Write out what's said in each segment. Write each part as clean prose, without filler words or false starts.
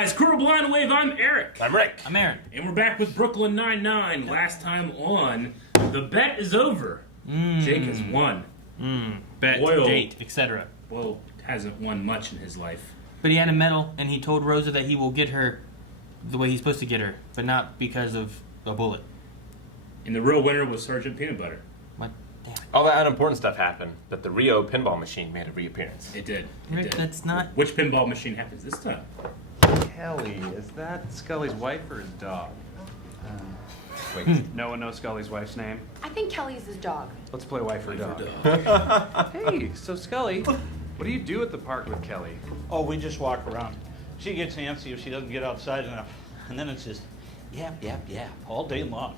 guys, Crew Blind Wave, I'm Eric. I'm Rick. I'm Aaron. And we're back with Brooklyn Nine-Nine. Last time on, the bet is over. Jake has won. Bet, Oil. date, etc. Well, hasn't won much in his life. But he had a medal, and he told Rosa that he will get her the way he's supposed to get her, but not because of a bullet. And the real winner was Sergeant Peanut Butter. What? Damn it. All that unimportant stuff happened, but the Rio pinball machine made a reappearance. It did. Rick, that's not... Which pinball machine happens this time? Kelly, is that Scully's wife or his dog? Wait. No one knows Scully's wife's name? I think Kelly's his dog. Let's play wife or dog. Hey, so Scully, what do you do at the park with Kelly? Oh, we just walk around. She gets antsy if she doesn't get outside enough. And then it's just yap, yap, yap all day long.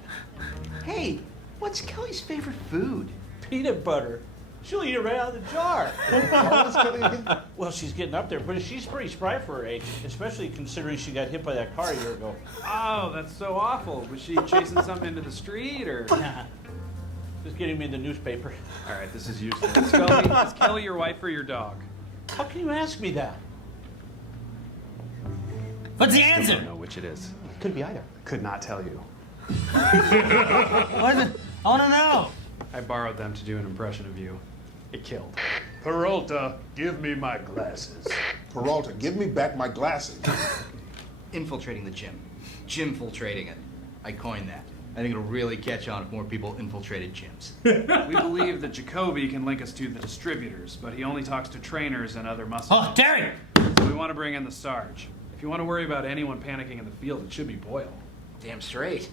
Hey, what's Kelly's favorite food? Peanut butter. She'll eat it right out of the jar. How old is Kelly again? Well, she's getting up there, but she's pretty spry for her age, especially considering she got hit by that car a year ago. Oh, that's so awful. Was she chasing something into the street, or? Nah, just getting me in the newspaper. All right, this is useless. Scully, is Kelly your wife or your dog? How can you ask me that? What's the I don't answer? know which it is. Could be either. Could not tell you. What is it? I want to know. I borrowed them to do an impression of you. It killed. Peralta, give me my glasses. Peralta, give me back my glasses. Infiltrating the gym. Gym-filtrating it. I coined that. I think it'll really catch on if more people infiltrated gyms. We believe that Jacoby can link us to the distributors, but he only talks to trainers and other muscle. Oh, Terry! So we want to bring in the Sarge. If you want to worry about anyone panicking in the field, it should be Boyle. Damn straight.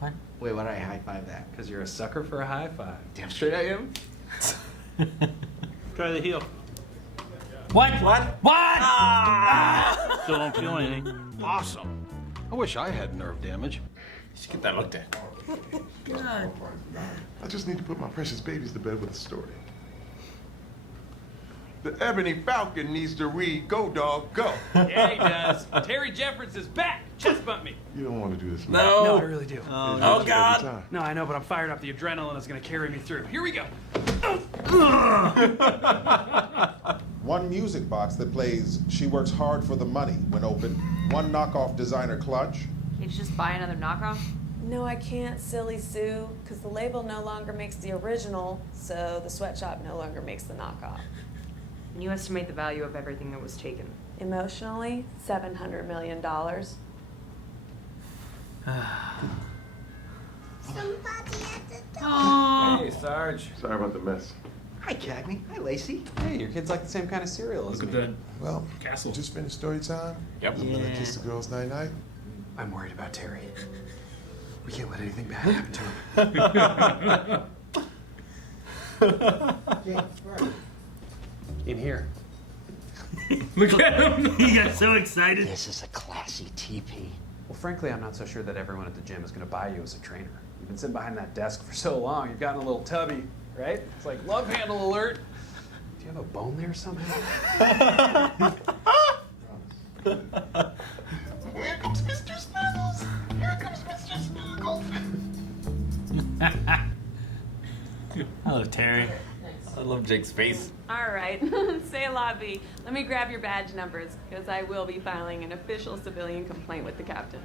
What? Wait, why did I high-five that? Because you're a sucker for a high five. Damn straight I am. Try the heel. What? What? What? Still don't feel anything. Awesome. I wish I had nerve damage. You should get that looked at. I just need to put my precious babies to bed with a story. The Ebony Falcon needs to read Go Dog Go. Yeah, he does. Terry Jeffords is back. Chest bump me. You don't want to do this, man. No. No, I really do. Oh, God. Every time. No, I know, but I'm fired up. The adrenaline is going to carry me through. Here we go. One music box that plays She Works Hard for the Money when open. One knockoff designer clutch. Can't you just buy another knockoff? No, I can't, silly Sue, because the label no longer makes the original, so the sweatshop no longer makes the knockoff. And you estimate the value of everything that was taken. Emotionally, $700 million. Hey, Sarge. Sorry about the mess. Hi, Cagney. Hi, Lacey. Hey, your kids like the same kind of cereal as Look me. at the Well, castle. just finished story time. Yep. I'm gonna kiss the girls night-night. I'm worried about Terry. We can't let anything bad happen to him. In here. Look at him. He got so excited. This is a classy teepee. Well, frankly, I'm not so sure that everyone at the gym is going to buy you as a trainer. You've been sitting behind that desk for so long, you've gotten a little tubby, right? It's like love handle alert. Do you have a bone there somehow? Here comes Mr. Snuggles. Here comes Mr. Snuggles. Hello, Terry. I love Jake's face. All right, say a la vie. Let me grab your badge numbers, because I will be filing an official civilian complaint with the captain.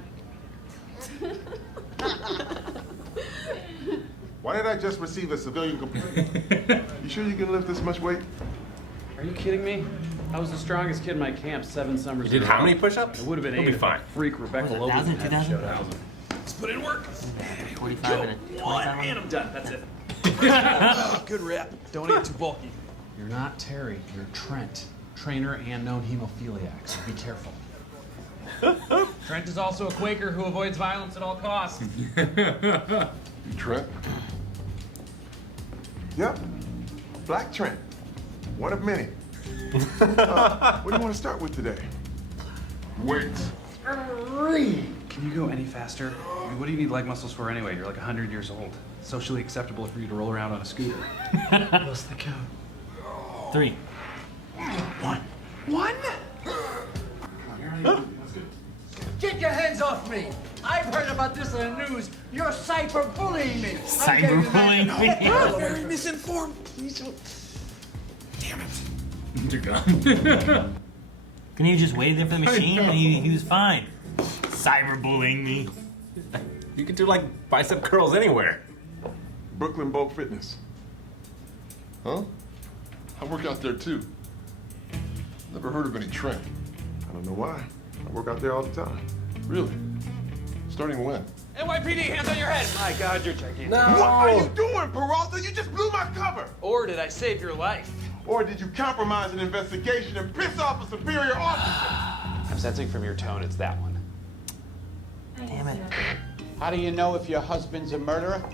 Why did I just receive a civilian complaint? You sure you can lift this much weight? Are you kidding me? I was the strongest kid in my camp 7 summers You did in a how row. many push-ups? It would have been You'll 8 be if fine. that freak Rebecca What was it, Logan 1,000, hadn't 2,000? showed up. Let's put in work. 45 and a 25. And I'm done. That's it. Good rep. Don't eat too bulky. You're not Terry. You're Trent, trainer and known hemophiliac. So be careful. Trent is also a Quaker who avoids violence at all costs. Trent? Yep. Black Trent. One of many. What do you want to start with today? Weights. Can you go any faster? I mean, what do you need leg muscles for anyway? You're like 100 years old. Socially acceptable for you to roll around on a scooter. What's the count? 3. One? Get your hands off me! I've heard about this in the news. You're cyberbullying me. Cyberbullying me. Very misinformed. Please don't. They're gone. Couldn't he just wait there for the machine? And he was fine. Cyberbullying me. You could do like bicep curls anywhere. Brooklyn Bulk Fitness. Huh? I work out there too. Never heard of any Trent. I don't know why. I work out there all the time. Really? Starting when? NYPD, hands on your head! My God, you're gigantic. What are you doing, Peralta? You just blew my cover! Or did I save your life? Or did you compromise an investigation and piss off a superior officer? I'm sensing from your tone it's that one. Damn it. How do you know if your husband's a murderer?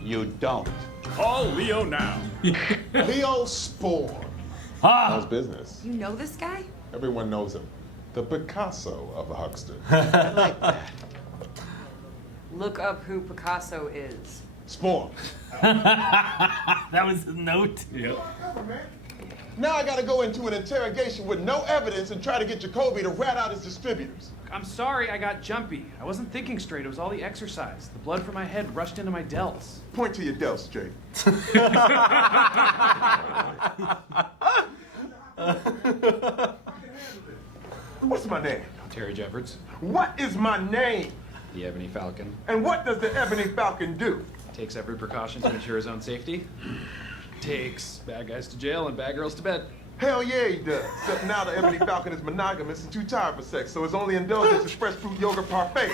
You don't. Call Leo now. Leo Spore. How's business? You know this guy? Everyone knows him. The Picasso of the huckster. I like that. Look up who Picasso is. Spore. That was his note. Yep. Now I gotta go into an interrogation with no evidence and try to get Jacoby to rat out his distributors. I'm sorry I got jumpy. I wasn't thinking straight. It was all the exercise. The blood from my head rushed into my delts. Point to your delts, Jake. What's my name? Terry Jeffords, What is my name? the Ebony Falcon, And what does the Ebony Falcon do? takes every precaution to ensure his own safety. Takes bad guys to jail and bad girls to bed. Hell yeah, he does. Except now the Ebony Falcon is monogamous and too tired for sex, so his only indulgence is fresh fruit yogurt parfait.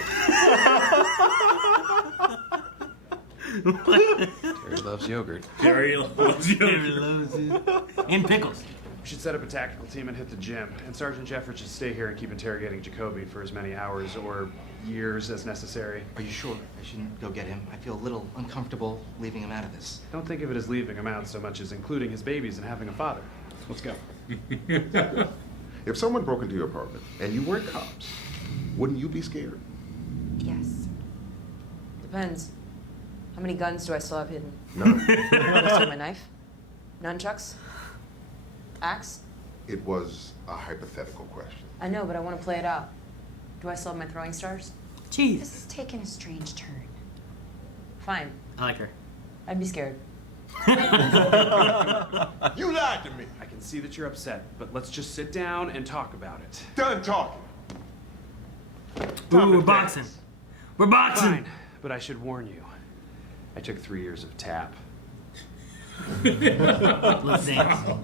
Terry loves yogurt. Jerry loves you. And pickles. We should set up a tactical team and hit the gym. And Sergeant Jeffords should stay here and keep interrogating Jacoby for as many hours or years as necessary. Are you sure I shouldn't go get him? I feel a little uncomfortable leaving him out of this. Don't think of it as leaving him out so much as including his babies and having a father. Let's go. If someone broke into your apartment and you weren't cops, wouldn't you be scared? Yes. Depends. How many guns do I still have hidden? None. Still my knife? Nunchucks? Axe? It was a hypothetical question. I know, but I want to play it out. Do I still have my throwing stars? Jeez. This is taking a strange turn. Fine. I like her. I'd be scared. You lied to me. I can see that you're upset, but let's just sit down and talk about it. Done talking. Ooh, we're boxing. We're boxing. Fine, but I should warn you. I took 3 years of tap. Let's dance.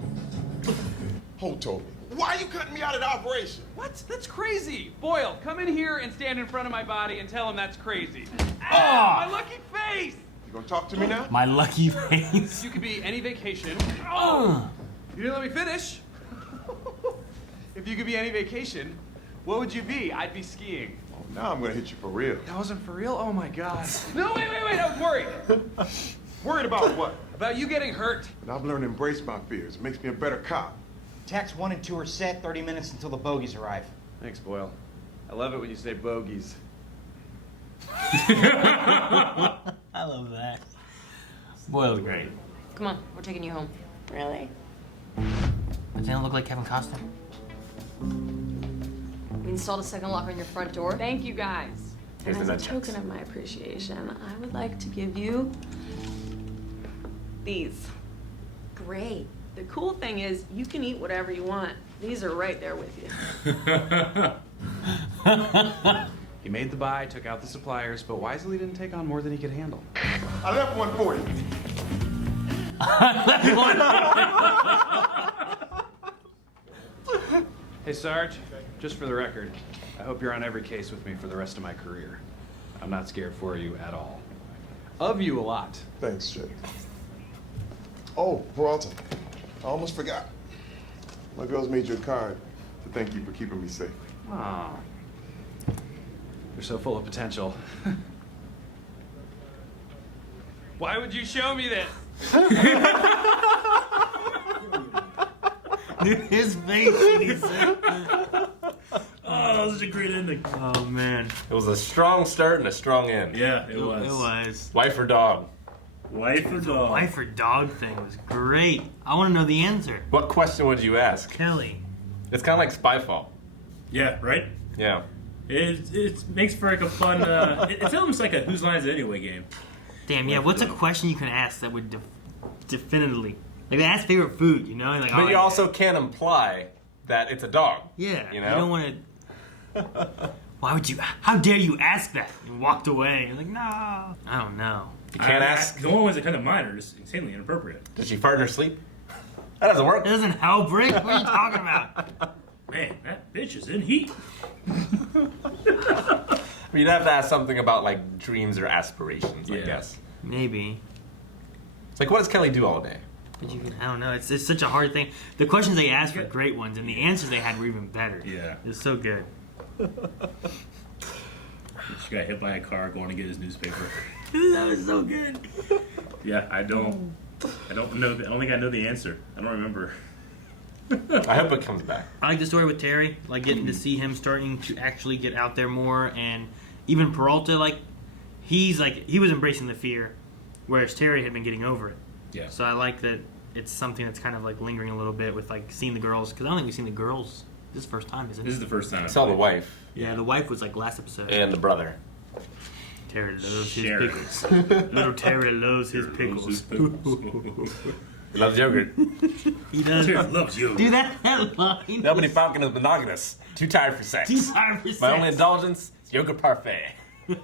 Who told me? Why are you cutting me out of the operation? What? That's crazy. Boyle, come in here and stand in front of my body and tell him that's crazy. Ah! My lucky face! You gonna talk to me now? My lucky face. You could be any vacation. Oh. You didn't let me finish. If you could be any vacation, what would you be? I'd be skiing. Oh, now I'm gonna hit you for real. That wasn't for real? Oh my God. No, wait, I was worried. Worried about what? About you getting hurt. But I've learned to embrace my fears. It makes me a better cop. Tax 1 and 2 are set, 30 minutes until the bogies arrive. Thanks, Boyle. I love it when you say bogeys. I love that. Boyle's great. Come on, we're taking you home. Really? Does that look like Kevin Costner? We installed a second lock on your front door. Thank you guys. And Here's as the a token of my appreciation, I would like to give you these. Great. The cool thing is, you can eat whatever you want. These are right there with you. He made the buy, took out the suppliers, but wisely didn't take on more than he could handle. I left one for you. Hey, Sarge, just for the record, I hope you're on every case with me for the rest of my career. I'm not scared for you at all. Of you a lot. Thanks, Jake. Oh, Peralta, I almost forgot. My girls made you a card to thank you for keeping me safe. Aw. You're so full of potential. Why would you show me this? His face when he said Oh, that was a great ending. Oh, man. It was a strong start and a strong end. Yeah, it was. It was. Wife or dog? Wife or dog? Wife or dog thing was great. I want to know the answer. What question would you ask? Kelly. It's kind of like Spyfall. Yeah, right? Yeah. It makes for like a fun, it's almost like a Whose Line Is It Anyway game. Damn, yeah, what's a question you can ask that would definitively... Like, ask favorite food, you know? Like, But oh, you also can't imply that it's a dog. Yeah, You know? don't want to. Why would you? How dare you ask that? And walked away. Like, no. I don't know. You can't ask. The only ones that kind of mind are just insanely inappropriate. Did she fart in her sleep? That doesn't work. It doesn't help, Rick. What are you talking about? Man, that bitch is in heat. You'd have to ask something about like dreams or aspirations, I guess. Maybe. It's like, what does Kelly do all day? I don't know. It's such a hard thing. The questions they asked were great ones, and the answers they had were even better. Yeah. It's so good. She got hit by a car going to get his newspaper. That was so good. Yeah, I don't know. I don't think I know the answer. I don't remember. I hope it comes back. I like the story with Terry, like getting to see him starting to actually get out there more, and even Peralta, like he was embracing the fear, whereas Terry had been getting over it. Yeah. So I like that it's something that's kind of like lingering a little bit with like seeing the girls, because I don't think we've seen the girls this is the first time, isn't it? This is the first time. I saw the wife. Yeah, the wife was like last episode. And the brother. Terry loves Sharon. his pickles. Little Terry loves his pickles. He loves yogurt. He does. Terry loves yogurt. Do that line. Ebony Falcon is monogamous. Too tired for sex. Too tired for sex. My only indulgence is yogurt parfait. It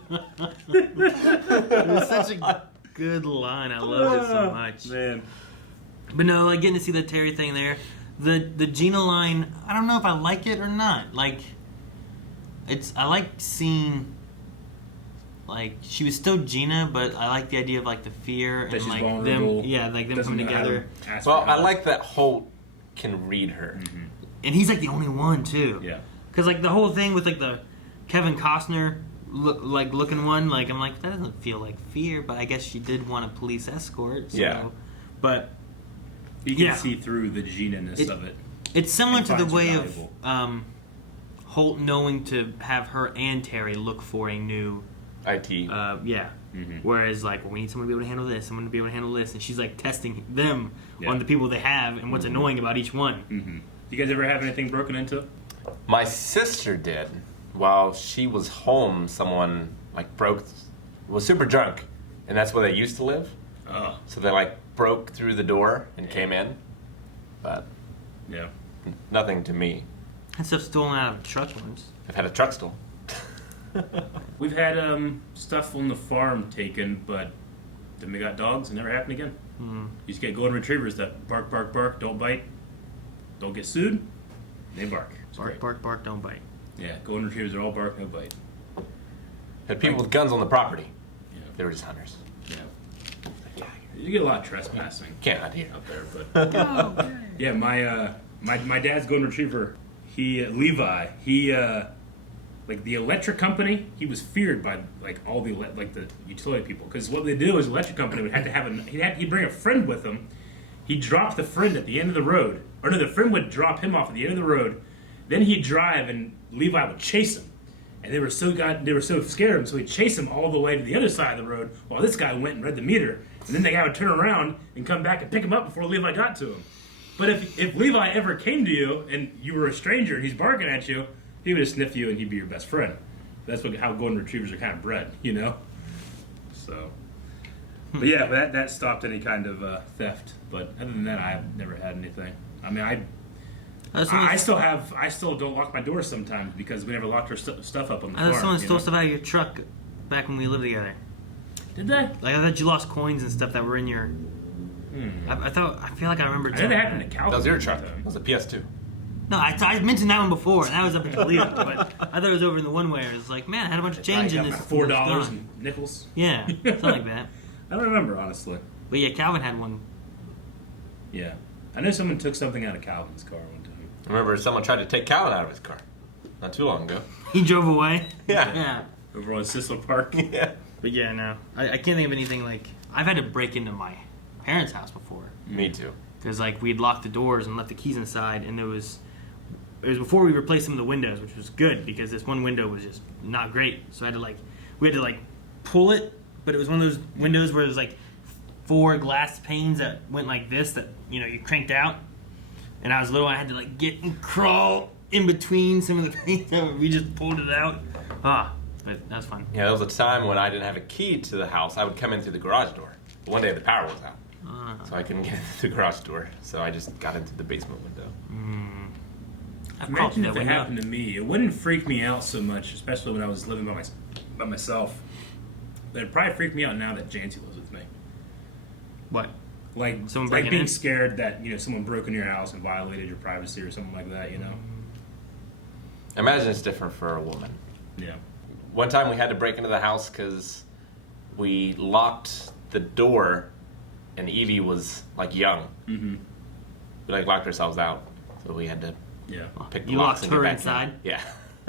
was such a good line. I love it so much. Man. But no, like getting to see the Terry thing there. The Gina line, I don't know if I like it or not. Like, I like seeing, like, she was still Gina, but I like the idea of like the fear That and she's like vulnerable, them doesn't coming know how together. to ask for Well, I help. like that Holt can read her. Mm-hmm. And he's like the only one too. Yeah. Because like the whole thing with like the Kevin Costner looking one, like I'm like that doesn't feel like fear, but I guess she did want a police escort. So. Yeah. But You can see through the Gina-ness of it. it's similar and to the finds her way valuable. of Holt knowing to have her and Terry look for a new IT. yeah. Mm-hmm. Whereas like we need someone to be able to handle this, someone to be able to handle this, and she's like testing them Yeah. on the people they have and what's annoying about each one. Mm-hmm. You guys ever have anything broken into? My sister did. While she was home, someone like was super drunk, and that's where they used to live. Oh. So they like broke through the door and came in, but Yeah. nothing to me. That stuff stolen out of a truck once. I've had a truck stolen. We've had stuff on the farm taken, but then we got dogs. It never happened again. Hmm. You just get golden retrievers that bark, bark, bark, don't bite, don't get sued. They bark. It's Bark, great. bark, bark, don't bite. Yeah, golden retrievers are all bark, no bite. Had people with guns on the property. Yeah. They were just hunters. Yeah. You get a lot of trespassing. Can't hunt here. Up there, but yeah, my dad's golden retriever, Levi, like the electric company, he was feared by like all the the utility people, because what they do is electric company would have to have he'd bring a friend with him. He'd drop the friend at the end of the road, or no, the friend would drop him off at the end of the road. Then he'd drive, and Levi would chase him. And they were so scared of him, so he'd chase him all the way to the other side of the road, while this guy went and read the meter. And then the guy would turn around and come back and pick him up before Levi got to him. But if Levi ever came to you and you were a stranger and he's barking at you, he would just sniff you and he'd be your best friend. That's how golden retrievers are kind of bred, you know. So, but yeah, that stopped any kind of theft. But other than that, I've never had anything. I mean, I still don't lock my doors sometimes because we never locked our stuff up on the I thought farm. someone stole stuff out of your truck back when we lived together. Did they? Like I thought you lost coins and stuff that were in your. I feel like I remember. I think that happened to Calvin. That was your truck. That was a PS2. No, I mentioned that one before, and that was up in Toledo. But I thought it was over in the one way. It was like, man, I had a bunch of change in this. $4 and nickels. Yeah, something like that. I don't remember, honestly. But yeah, Calvin had one. Yeah. I know someone took something out of Calvin's car one time. I remember someone tried to take Calvin out of his car not too long ago. He drove away. Yeah. Yeah. Over on Sisler Park. Yeah. But yeah, no. I can't think of anything like... I've had to break into my parents' house before. Me too. Because like we'd locked the doors and left the keys inside, and it was before we replaced some of the windows, which was good because this one window was just not great. So we had to pull it, but it was one of those windows where it was like 4 glass panes that went like this that you cranked out. And I was little, I had to get and crawl in between some of the panes. We just pulled it out. But that was fun. Yeah, there was a time when I didn't have a key to the house. I would come in through the garage door. But one day the power was out. So I couldn't get into the garage door. So I just got into the basement window. I've crawled through Imagine if that it window. happened to me. It wouldn't freak me out so much, especially when I was living by myself. But it'd probably freak me out now that Jancy lives with me. What? Like, Someone like breaking being in? scared that someone broke into your house and violated your privacy or something like that. I imagine it's different for a woman. Yeah. One time we had to break into the house because we locked the door, and Evie was like young. Mm-hmm. We like locked ourselves out, so we had to pick the You locks locked and get her back inside? in.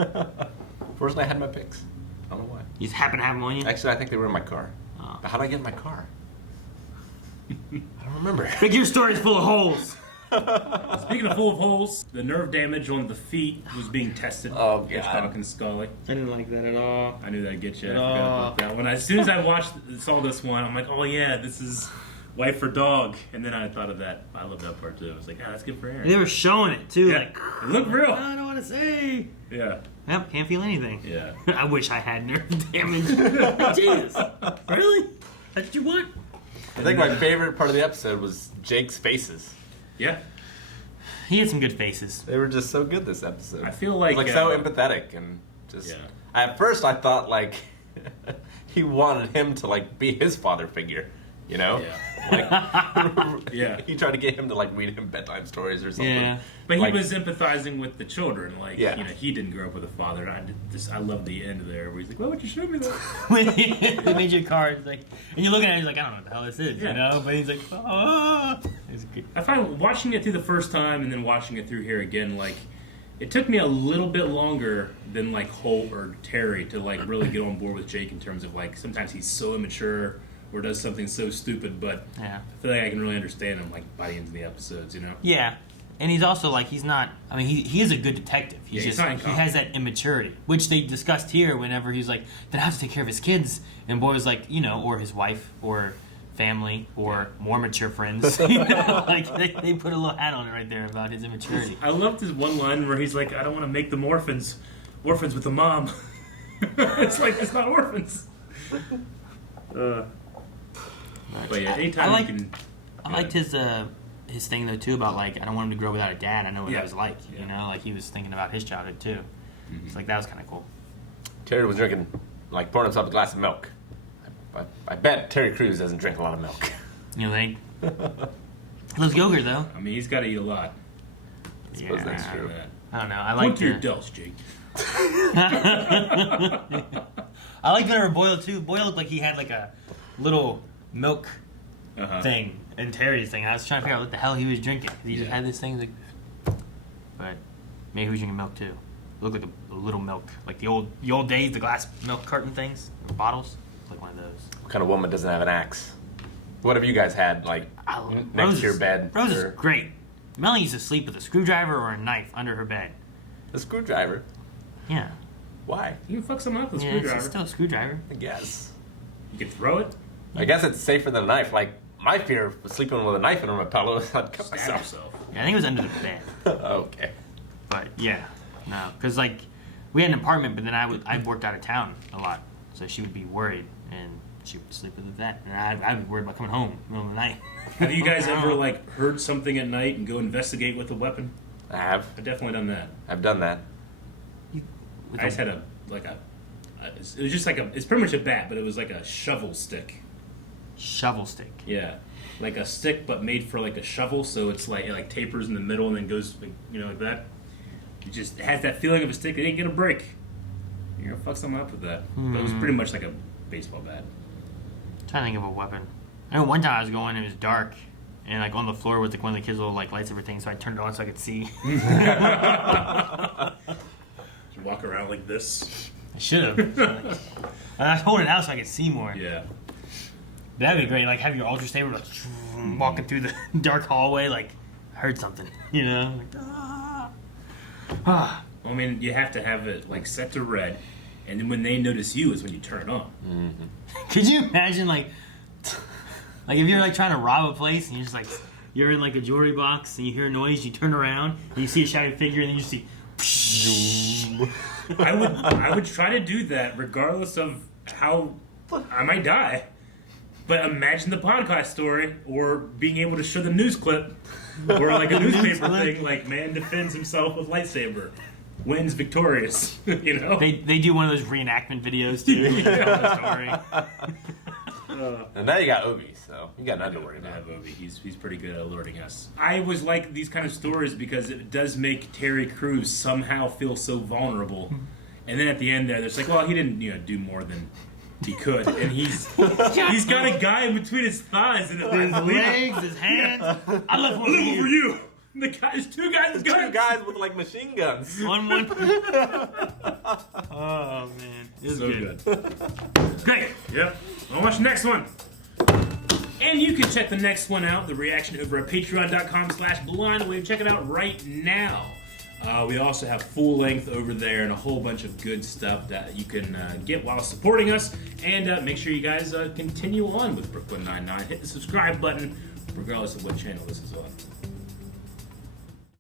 Yeah. Fortunately, I had my picks. I don't know why. You just happen to have them on you? Actually, I think they were in my car. But how did I get in my car? I don't remember. Like your story's full of holes. Speaking of full of holes, the nerve damage on the feet was being tested. Oh, Hitchcock and Scully. I didn't like that at all. I knew that'd get you. I At forgot all. about that one. As soon as I saw this one, I'm like, oh yeah, this is wife or dog. And then I thought of that. I love that part too. I was like, that's good for Aaron. They were showing it too. Yeah. Like, It looked real. I don't want to say. Yeah. Yep, can't feel anything. Yeah. I wish I had nerve damage. Jesus. Really? That's what you want? I think my favorite part of the episode was Jake's faces. Yeah. He had some good faces. They were just so good this episode. I feel like, It was, so empathetic and just. At first, I thought like he wanted him to like be his father figure, you know? Like, Yeah. He tried to get him to like read him bedtime stories or something. Yeah. But he Like- was empathizing with the children. Like, Yeah. he didn't grow up with a father. I love the end there where he's like, why would you show me that? They made you a card, like, and you're looking at it, he's like, I don't know what the hell this is, Yeah. you know? But he's like, oh. It's good. I find watching it through the first time and then watching it through here again, like, it took me a little bit longer than like Holt or Terry to like really get on board with Jake in terms of like sometimes he's so immature or does something so stupid, but Yeah. I feel like I can really understand him like by the end of the episodes, you know? Yeah. And he's also like, he's not, I mean, he is a good detective. Yeah, he's just, not he incompetent. has that immaturity, which they discussed here whenever he's like, then I have to take care of his kids. And Boy was like, or his wife, or family, or more mature friends. Like, they put a little hat on it right there about his immaturity. I loved his one line where he's like, I don't want to make them orphans with the mom. It's like, it's not orphans. But yeah, anytime you can... I liked his thing though too about like I don't want him to grow without a dad. I know what that was like. Yeah. You know, like he was thinking about his childhood too. It's like that was kind of cool. Terry was drinking, like pouring himself a glass of milk. I bet Terry Crews doesn't drink a lot of milk. You know, he loves yogurt though. I mean, he's got to eat a lot. I suppose that's true. I don't know. I Point like to your dose, Jake. I like whenever Boyle too. Boyle looked like he had like a little milk thing in Terry's thing. I was trying to figure out what the hell he was drinking. He just had this thing like, but maybe he was drinking milk too. It looked like a little milk, like the old days, the glass milk carton things, or bottles. Like one of those. What kind of woman doesn't have an axe? What have you guys had, like, next to your bed? Rose is or- great. Melanie used to sleep with a screwdriver or a knife under her bed. A screwdriver? Yeah. Why? You can fuck someone up with a Yeah, screwdriver. it's still a screwdriver. I guess. You can throw it. I guess it's safer than a knife. Like, my fear of sleeping with a knife under my pillow is I'd cut Stab myself. yourself. Yeah, I think it was under the bed. Okay. But yeah, no, because like we had an apartment, but then I worked out of town a lot, so she would be worried and she would sleep with that, and I'd be worried about coming home in the middle of the night. Have you guys ever like heard something at night and go investigate with a weapon? I have. I've definitely done that. I've done that. I just had it was just like it's pretty much a bat, but it was like a shovel stick. Shovel stick. Yeah, like a stick, but made for like a shovel. So it's like it like tapers in the middle and then goes like, like that. It has that feeling of a stick. It ain't gonna break. You're gonna fuck someone up with that. But it was pretty much like a baseball bat. I'm trying to think of a weapon. I know one time I was going, it was dark, and like on the floor was like one of the kids' little like lightsaber things, so I turned it on so I could see. You walk around like this. I should have. And I was holding it out so I could see more. Yeah. That'd be great. Like have your ultra saber like walking through the dark hallway. Like I heard something, Like, I mean, you have to have it like set to red, and then when they notice you is when you turn it on. Mm-hmm. Could you imagine like if you're like trying to rob a place and you're just like you're in like a jewelry box and you hear a noise, you turn around and you see a shadowy figure and then you see. I would try to do that regardless of how I might die. But imagine the podcast story, or being able to show the news clip, or like a newspaper thing, like man defends himself with lightsaber, wins victorious. You know, they do one of those reenactment videos too. You tell the story. And now you got Obi, so you got nothing to worry I about. have Obi. He's pretty good at alerting us. I always like these kind of stories because it does make Terry Crews somehow feel so vulnerable. And then at the end there, it's like, well, he didn't do more than he could, and he's got a guy in between his thighs and his legs, his hands. I love one for you. The guys, two guys with guns. Two guys with like machine guns. One. Oh man, it's so good. Great. Yep. I'll watch the next one. And you can check the next one out, the reaction, over at patreon.com/blindwave. Check it out right now. We also have full length over there and a whole bunch of good stuff that you can get while supporting us. And make sure you guys continue on with Brooklyn Nine-Nine. Hit the subscribe button, regardless of what channel this is on.